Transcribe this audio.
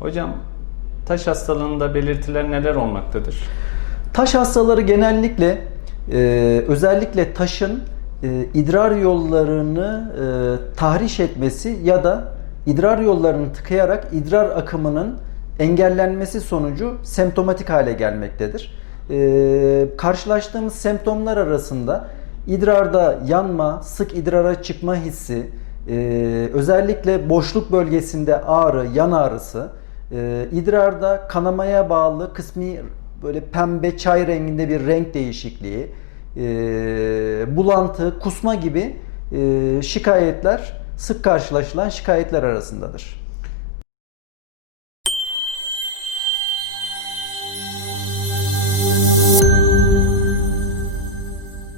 Hocam taş hastalığında belirtiler neler olmaktadır? Taş hastaları genellikle e, özellikle taşın e, idrar yollarını e, tahriş etmesi ya da idrar yollarını tıkayarak idrar akımının engellenmesi sonucu semptomatik hale gelmektedir. E, karşılaştığımız semptomlar arasında idrarda yanma, sık idrara çıkma hissi, e, özellikle boşluk bölgesinde ağrı, yan ağrısı, e, idrarda kanamaya bağlı kısmi böyle pembe çay renginde bir renk değişikliği, e, bulantı, kusma gibi e, şikayetler sık karşılaşılan şikayetler arasındadır.